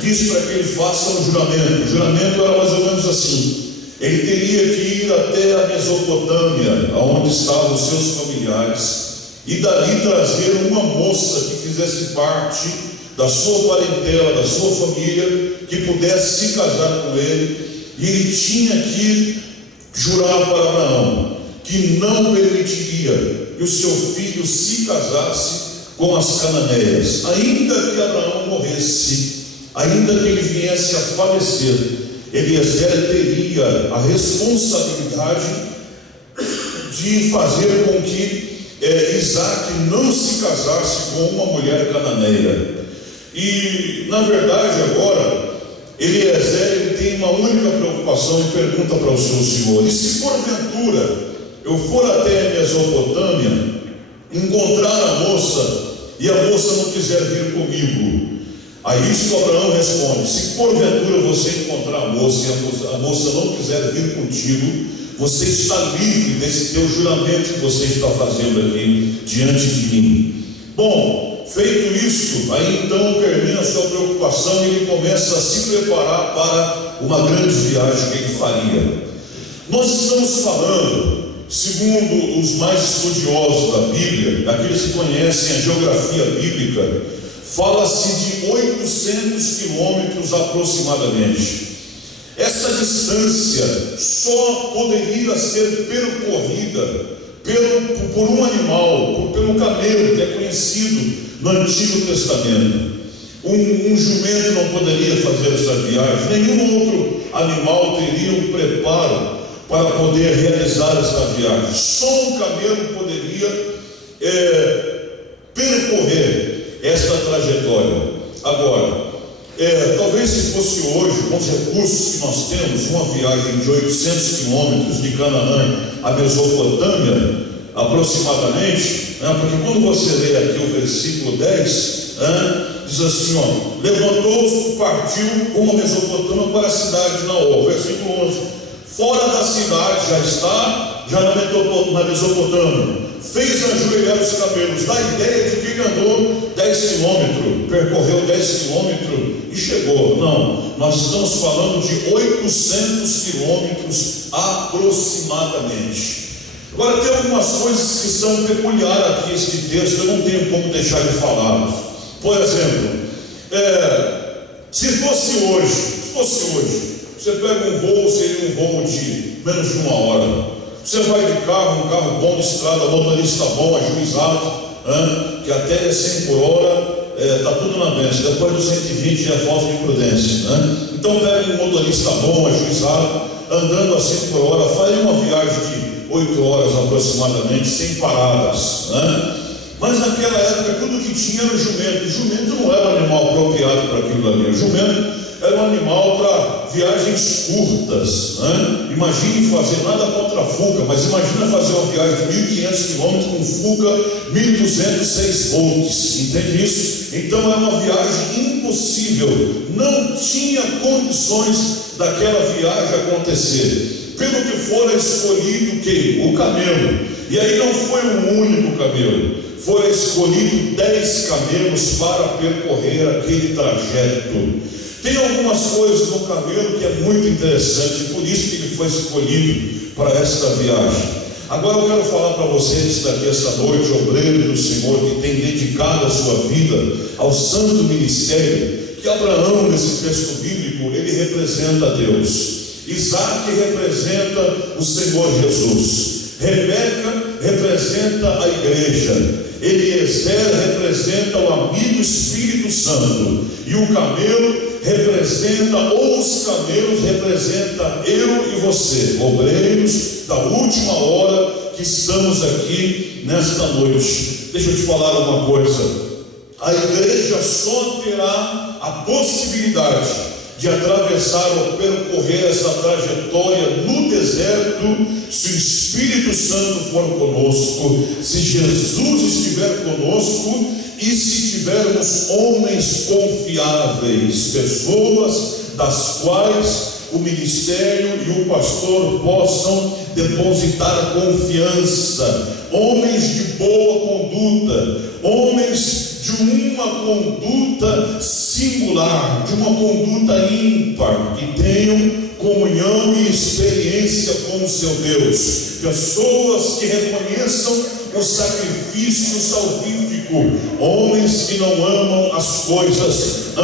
disse para que ele faça um juramento. O juramento era mais ou menos assim: ele teria que ir até a Mesopotâmia, onde estavam os seus familiares, e dali trazer uma moça que fizesse parte da sua parentela, da sua família, que pudesse se casar com ele. E ele tinha que jurar para Abraão que não permitiria que o seu filho se casasse com as cananeias, ainda que Abraão morresse, ainda que ele viesse a falecer. Eliezer teria a responsabilidade de fazer com que Isaac não se casasse com uma mulher cananeia. E na verdade agora Eliezer ele tem uma única preocupação e pergunta para o seu senhor: e se porventura eu for até a Mesopotâmia, encontrar a moça, e a moça não quiser vir comigo? Aí isso Abraão responde: se porventura você encontrar a moça e a moça não quiser vir contigo, você está livre desse teu juramento que você está fazendo aqui diante de mim. Bom, feito isto, aí então termina a sua preocupação e ele começa a se preparar para uma grande viagem que ele faria. Nós estamos falando, segundo os mais estudiosos da Bíblia, aqueles que conhecem a geografia bíblica, fala-se de 800 quilômetros aproximadamente. Essa distância só poderia ser percorrida por um animal, pelo camelo, que é conhecido no Antigo Testamento. Um jumento não poderia fazer essa viagem, nenhum outro animal teria um preparo para poder realizar esta viagem. Só um camelo poderia percorrer esta trajetória. Agora, talvez se fosse hoje, com os recursos que nós temos, uma viagem de 800 quilômetros de Canaã a Mesopotâmia, aproximadamente, porque quando você lê aqui o versículo 10, diz assim, levantou-se e partiu rumo a Mesopotâmia para a cidade de Naor. Versículo 11: fora da cidade já na Mesopotâmia, fez ajoelhar os camelos. Dá a ideia de que ele andou 10 quilômetros, percorreu 10 quilômetros e chegou. Não, nós estamos falando de 800 quilômetros aproximadamente. Agora tem algumas coisas que são peculiares aqui neste texto, eu não tenho como deixar de falar. Por exemplo, se fosse hoje, você pega um voo, seria um voo de menos de uma hora. Você vai de carro, um carro bom de estrada, motorista bom, ajuizado, que até 100 por hora está tudo na benção. Depois dos 120 já é falta de prudência. Então pega um motorista bom, ajuizado, andando a 100 por hora, faria uma viagem de 8 horas aproximadamente, sem paradas. Mas naquela época tudo que tinha era o jumento. O jumento não era um animal apropriado para aquilo ali. O jumento era um animal para viagens curtas. Imagine fazer, nada contra a fuga, mas imagina fazer uma viagem de 1.500 km com fuga 1.206 volts. Entende isso? Então era uma viagem impossível. Não tinha condições daquela viagem acontecer. Pelo que fora escolhido o camelo. E aí não foi um único camelo, foram escolhidos 10 camelos para percorrer aquele trajeto. Tem algumas coisas no camelo que é muito interessante, por isso que ele foi escolhido para esta viagem. Agora eu quero falar para vocês daqui esta noite, obreiro do Senhor, que tem dedicado a sua vida ao santo ministério, que Abraão, nesse texto bíblico, ele representa a Deus. Isaac representa o Senhor Jesus. Rebeca representa a igreja. Eliezer representa o amigo Espírito Santo. E o camelo representa, ou os camelos representam eu e você, obreiros da última hora que estamos aqui nesta noite. Deixa eu te falar uma coisa: a igreja só terá a possibilidade de atravessar ou percorrer essa trajetória no deserto se o Espírito Santo for conosco, se Jesus estiver conosco e se tivermos homens confiáveis, pessoas das quais o ministério e o pastor possam depositar confiança, homens de boa conduta, homens de de uma conduta singular, de uma conduta ímpar, que tenham comunhão e experiência com o seu Deus. Pessoas que reconheçam o sacrifício salvífico, homens que não amam as coisas,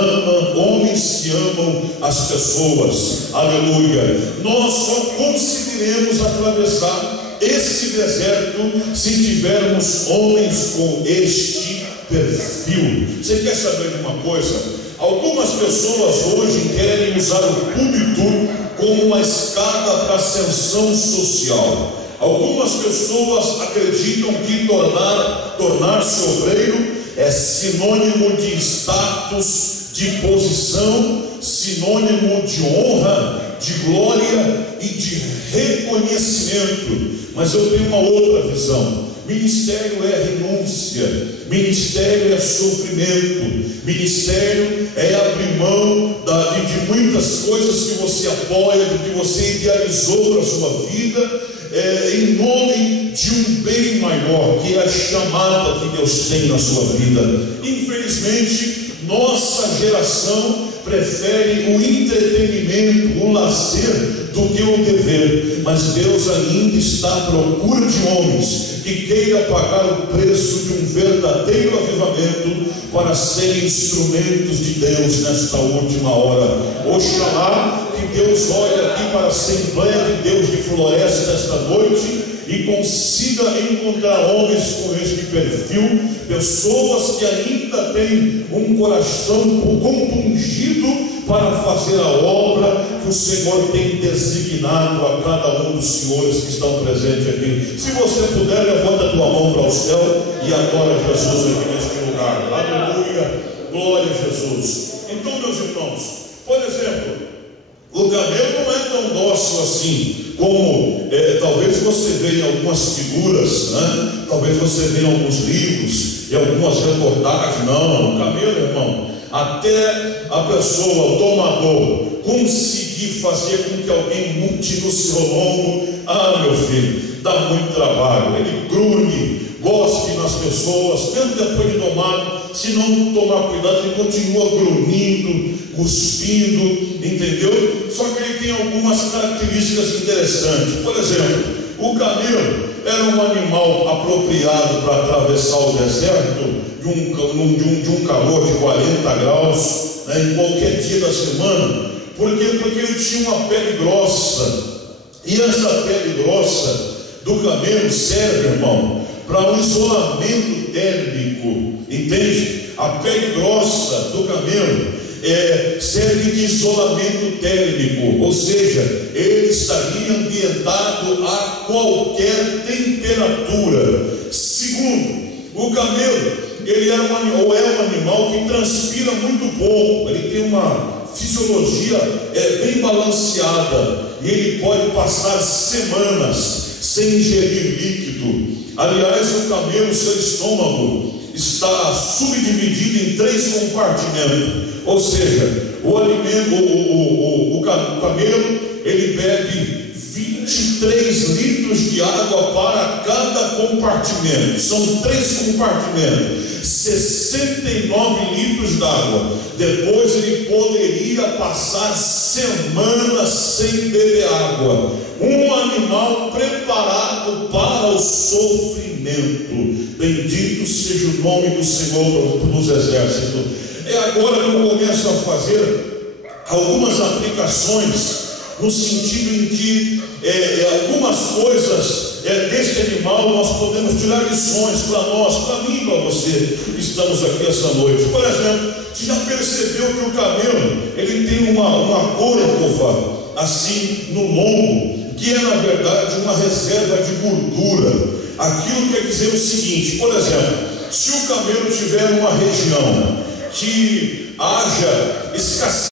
homens que amam as pessoas. Aleluia. Nós só conseguiremos atravessar esse deserto se tivermos homens com este perfil. Você quer saber de uma coisa? Algumas pessoas hoje querem usar o púlpito como uma escada para ascensão social. Algumas pessoas acreditam que tornar-se obreiro é sinônimo de status, de posição, sinônimo de honra, de glória e de reconhecimento. Mas eu tenho uma outra visão. Ministério é renúncia, ministério é sofrimento, ministério é abrir mão de muitas coisas que você apoia, do que você idealizou para a sua vida, em nome de um bem maior, que é a chamada que Deus tem na sua vida. Infelizmente, nossa geração prefere o entretenimento, o lazer, do que o dever. Mas Deus ainda está à procura de homens que queiram pagar o preço de um verdadeiro avivamento para serem instrumentos de Deus nesta última hora. Oxalá que Deus olhe aqui para a Assembleia de Deus de Floresta esta noite e consiga encontrar homens com este perfil, pessoas que ainda têm um coração compungido para fazer a obra que o Senhor tem designado a cada um dos senhores que estão presentes aqui. Se você puder, levanta a tua mão para o céu e adora Jesus aqui neste lugar. Aleluia, glória a Jesus. Então, meus irmãos, por exemplo, o camelo não é tão dócil assim como talvez você veja em algumas figuras, né? Talvez você veja em alguns livros e algumas reportagens. Não, o camelo, irmão, até a pessoa, o domador, conseguir fazer com que alguém monte no seu lombo, meu filho, dá muito trabalho. Ele grunhe, goste nas pessoas, mesmo depois de domado. Se não tomar cuidado, ele continua grunhindo, cuspindo, entendeu? Só que ele tem algumas características interessantes. Por exemplo, o camelo era um animal apropriado para atravessar o deserto de um calor de 40 graus, né, em qualquer dia da semana. Por quê? Porque ele tinha uma pele grossa, e essa pele grossa do camelo serve, irmão, para um isolamento térmico, entende? A pele grossa do camelo serve de isolamento térmico, ou seja, ele estaria ambientado a qualquer temperatura. Segundo, o camelo, ele é um animal que transpira muito pouco, ele tem uma fisiologia bem balanceada, e ele pode passar semanas sem ingerir líquido. Aliás, o camelo, seu estômago está subdividido em 3 compartimentos, ou seja, o camelo, ele bebe 23 litros de água para cada compartimento. São 3 compartimentos, 69 litros d'água. Depois ele poderia passar semanas sem beber água. Um animal preparado para o sofrimento. Bendito seja o nome do Senhor dos Exércitos. É agora que eu começo a fazer algumas aplicações, no sentido em que algumas coisas desse animal nós podemos tirar lições para nós, para mim e para você que estamos aqui essa noite. Por exemplo, você já percebeu que o camelo, ele tem uma côncava assim no lombo, que é na verdade uma reserva de gordura. Aquilo quer dizer o seguinte: por exemplo, se o camelo tiver uma região que haja escassez